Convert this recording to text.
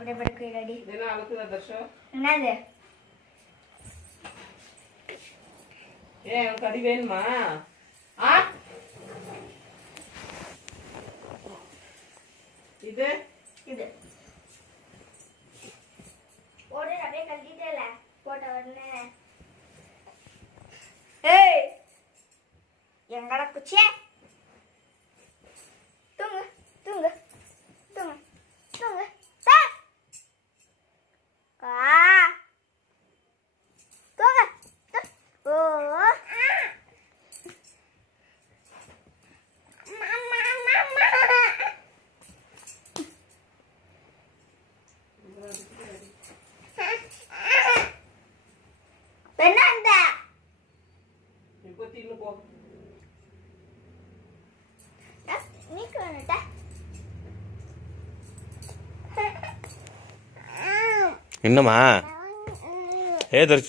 அப்படியே படுக்க ரெடி. இதெல்லாம் அழுக்குதா தர்ஷம்? என்னது? ஏன் கறி வேணுமா? ஆ இது இது போடு அப்படியே கழட்டிட்டேல போட்ட உடனே. ஏய் எங்கட குச்சியே தூங்கு தூங்கு தூங்கு தூங்கு தூங்கு ஓ என்னந்த இப்போ தின்னு போ. நீக்கு வேணுட்ட என்னம்மா ஏ தர்ஷி